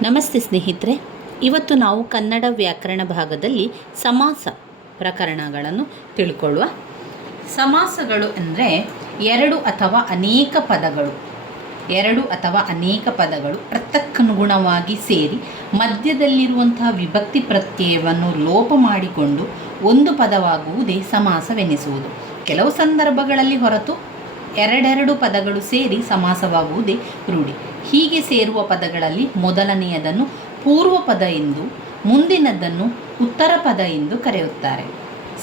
ನಮಸ್ತೆ ಸ್ನೇಹಿತರೆ, ಇವತ್ತು ನಾವು ಕನ್ನಡ ವ್ಯಾಕರಣ ಭಾಗದಲ್ಲಿ ಸಮಾಸ ಪ್ರಕರಣಗಳನ್ನು ತಿಳ್ಕೊಳ್ಳುವ. ಸಮಾಸಗಳು ಅಂದರೆ ಎರಡು ಅಥವಾ ಅನೇಕ ಪದಗಳು. ಎರಡು ಅಥವಾ ಅನೇಕ ಪದಗಳು ಪೃಥಕ್ಕನುಗುಣವಾಗಿ ಸೇರಿ ಮಧ್ಯದಲ್ಲಿರುವಂತಹ ವಿಭಕ್ತಿ ಪ್ರತ್ಯಯವನ್ನು ಲೋಪ ಮಾಡಿಕೊಂಡು ಒಂದು ಪದವಾಗುವುದೇ ಸಮಾಸವೆನಿಸುವುದು. ಕೆಲವು ಸಂದರ್ಭಗಳಲ್ಲಿ ಹೊರತು ಎರಡೆರಡು ಪದಗಳು ಸೇರಿ ಸಮಾಸವಾಗುವುದೇ ರೂಢಿ. ಹೀಗೆ ಸೇರುವ ಪದಗಳಲ್ಲಿ ಮೊದಲನೆಯದನ್ನು ಪೂರ್ವ ಪದ ಎಂದು, ಮುಂದಿನದನ್ನು ಉತ್ತರ ಪದ ಎಂದು ಕರೆಯುತ್ತಾರೆ.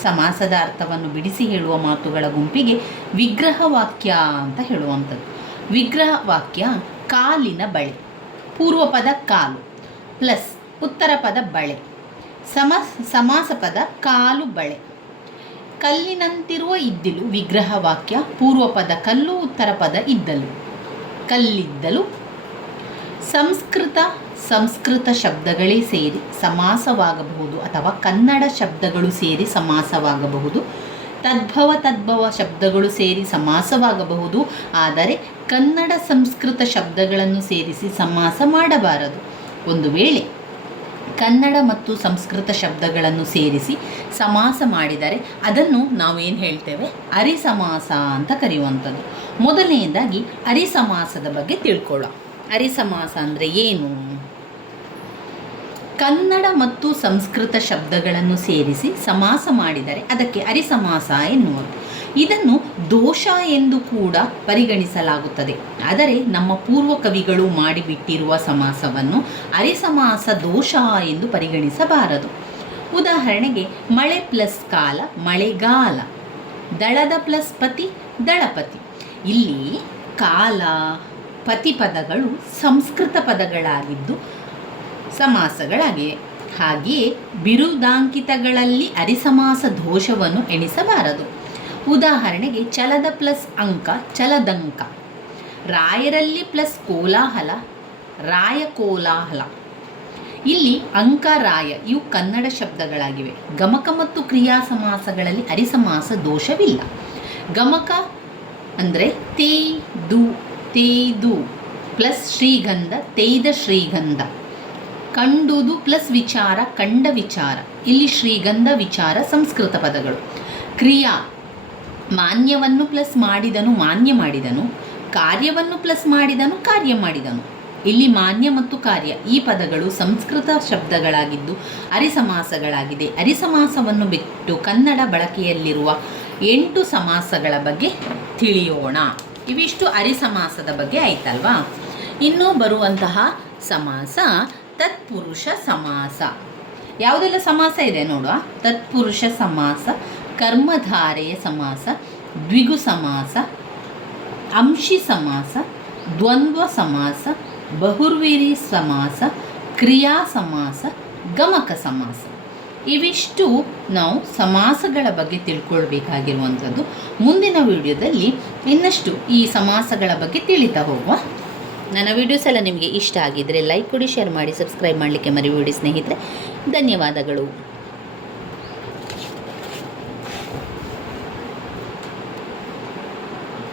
ಸಮಾಸದ ಅರ್ಥವನ್ನು ಬಿಡಿಸಿ ಹೇಳುವ ಮಾತುಗಳ ಗುಂಪಿಗೆ ವಿಗ್ರಹ ವಾಕ್ಯ ಅಂತ ಹೇಳುವಂಥದ್ದು. ವಿಗ್ರಹ ವಾಕ್ಯ ಕಾಲಿನ ಬಳೆ, ಪೂರ್ವ ಪದ ಕಾಲು, ಪ್ಲಸ್ ಉತ್ತರ ಪದ ಬಳೆ, ಸಮ ಸಮಾಸ ಪದ ಕಾಲು ಬಳೆ. ಕಲ್ಲಿನಂತಿರುವ ಇದ್ದಿಲು ವಿಗ್ರಹ ವಾಕ್ಯ, ಪೂರ್ವ ಪದ ಕಲ್ಲು, ಉತ್ತರ ಪದ ಇದ್ದಲು. ಕಲ್ಲಿದ್ದಲು ಸಂಸ್ಕೃತ ಸಂಸ್ಕೃತ ಶಬ್ದಗಳೇ ಸೇರಿ ಸಮಾಸವಾಗಬಹುದು ಅಥವಾ ಕನ್ನಡ ಶಬ್ದಗಳು ಸೇರಿ ಸಮಾಸವಾಗಬಹುದು. ತದ್ಭವ ತದ್ಭವ ಶಬ್ದಗಳು ಸೇರಿ ಸಮಾಸವಾಗಬಹುದು. ಆದರೆ ಕನ್ನಡ, ಸಂಸ್ಕೃತ ಶಬ್ದಗಳನ್ನು ಸೇರಿಸಿ ಸಮಾಸ ಮಾಡಬಾರದು. ಒಂದು ವೇಳೆ ಕನ್ನಡ ಮತ್ತು ಸಂಸ್ಕೃತ ಶಬ್ದಗಳನ್ನು ಸೇರಿಸಿ ಸಮಾಸ ಮಾಡಿದರೆ ಅದನ್ನು ನಾವೇನು ಹೇಳ್ತೇವೆ? ಅರಿಸಮಾಸ ಅಂತ ಕರೆಯುವಂಥದ್ದು. ಮೊದಲನೆಯದಾಗಿ ಅರಿಸಮಾಸದ ಬಗ್ಗೆ ತಿಳ್ಕೊಳ್ಳೋಣ. ಅರಿಸಮಾಸ ಅಂದರೆ ಏನು? ಕನ್ನಡ ಮತ್ತು ಸಂಸ್ಕೃತ ಶಬ್ದಗಳನ್ನು ಸೇರಿಸಿ ಸಮಾಸ ಮಾಡಿದರೆ ಅದಕ್ಕೆ ಅರಿಸಮಾಸ ಎನ್ನುವುದು ಇದನ್ನು ದೋಷ ಎಂದು ಕೂಡ ಪರಿಗಣಿಸಲಾಗುತ್ತದೆ. ಆದರೆ ನಮ್ಮ ಪೂರ್ವ ಕವಿಗಳು ಮಾಡಿಬಿಟ್ಟಿರುವ ಸಮಾಸವನ್ನು ಅರಿಸಮಾಸ ದೋಷ ಎಂದು ಪರಿಗಣಿಸಬಾರದು. ಉದಾಹರಣೆಗೆ, ಮಳೆ ಪ್ಲಸ್ ಕಾಲ, ಮಳೆಗಾಲ, ದಳದ ಪ್ಲಸ್ ಪತಿ, ದಳಪತಿ. ಇಲ್ಲಿ ಕಾಲ ಪದಗಳು ಸಂಸ್ಕೃತ ಪದಗಳಾಗಿದ್ದು ಸಮಾಸಗಳಾಗಿವೆ. ಹಾಗೆಯೇ ಬಿರುದಾಂಕಿತಗಳಲ್ಲಿ ಅರಿಸಮಾಸ ದೋಷವನ್ನು ಎಣಿಸಬಾರದು. ಉದಾಹರಣೆಗೆ ಚಲದ ಪ್ಲಸ್ ಅಂಕ ಚಲದಂಕ, ರಾಯರಲ್ಲಿ ಪ್ಲಸ್ ಕೋಲಾಹಲ, ರಾಯ ಕೋಲಾಹಲ. ಇಲ್ಲಿ ಅಂಕ, ರಾಯ ಇವು ಕನ್ನಡ ಶಬ್ದಗಳಾಗಿವೆ. ಗಮಕ ಮತ್ತು ಕ್ರಿಯಾ ಸಮಾಸಗಳಲ್ಲಿ ಅರಿಸಮಾಸ ದೋಷವಿಲ್ಲ. ಗಮಕ ಅಂದರೆ ತೇಯ್ದು ತೇಯ್ದು ಪ್ಲಸ್ ಶ್ರೀಗಂಧ ತೇಯ್ದ ಶ್ರೀಗಂಧ. ಕಂಡುದು ಪ್ಲಸ್ ವಿಚಾರ, ಕಂಡ ವಿಚಾರ. ಇಲ್ಲಿ ಶ್ರೀಗಂಧ, ವಿಚಾರ, ಸಂಸ್ಕೃತ ಪದಗಳು. ಕ್ರಿಯಾ, ಮಾನ್ಯವನ್ನು ಪ್ಲಸ್ ಮಾಡಿದನು, ಮಾನ್ಯ ಮಾಡಿದನು. ಕಾರ್ಯವನ್ನು ಪ್ಲಸ್ ಮಾಡಿದನು, ಕಾರ್ಯ ಮಾಡಿದನು. ಇಲ್ಲಿ ಮಾನ್ಯ ಮತ್ತು ಕಾರ್ಯ. ಈ ಪದಗಳು ಸಂಸ್ಕೃತ ಶಬ್ದಗಳಾಗಿದ್ದು ಅರಿಸಮಾಸಗಳಾಗಿದೆ. ಅರಿಸಮಾಸವನ್ನು ಬಿಟ್ಟು ಕನ್ನಡ ಬಳಕೆಯಲ್ಲಿರುವ ಎಂಟು ಸಮಾಸಗಳ ಬಗ್ಗೆ ತಿಳಿಯೋಣ. ಇವಿಷ್ಟು ಅರಿಸಮಾಸದ ಬಗ್ಗೆ ಆಯ್ತಲ್ವಾ? ಇನ್ನು ಬರುವಂತಹ ಸಮಾಸ ತತ್ಪುರುಷ ಸಮಾಸ. ಯಾವುದೆಲ್ಲ ಸಮಾಸ ಇದೆ ನೋಡುವ? ತತ್ಪುರುಷ ಸಮಾಸ, ಕರ್ಮಧಾರೆಯ ಸಮಾಸ, ದ್ವಿಗು ಸಮಾಸ, ಅಂಶಿ ಸಮಾಸ, ದ್ವಂದ್ವ ಸಮಾಸ, ಬಹುರ್ವೀರಿ ಸಮಾಸ, ಕ್ರಿಯಾ ಸಮಾಸ, ಗಮಕ ಸಮಾಸ. ಇವಿಷ್ಟು ನಾವು ಸಮಾಸಗಳ ಬಗ್ಗೆ ತಿಳ್ಕೊಳ್ಬೇಕಾಗಿರುವಂಥದ್ದು. ಮುಂದಿನ ವಿಡಿಯೋದಲ್ಲಿ ಇನ್ನಷ್ಟು ಈ ಸಮಾಸಗಳ ಬಗ್ಗೆ ತಿಳಿತಾ ಹೋಗುವ. ನನ್ನ ವಿಡಿಯೋಸ್ ಎಲ್ಲ ನಿಮಗೆ ಇಷ್ಟ ಆಗಿದ್ದರೆ ಲೈಕ್ ಕೊಡಿ, ಶೇರ್ ಮಾಡಿ, ಸಬ್ಸ್ಕ್ರೈಬ್ ಮಾಡಲಿಕ್ಕೆ ಮರಿಬೇಡಿ ಸ್ನೇಹಿತರೆ. ಧನ್ಯವಾದಗಳು.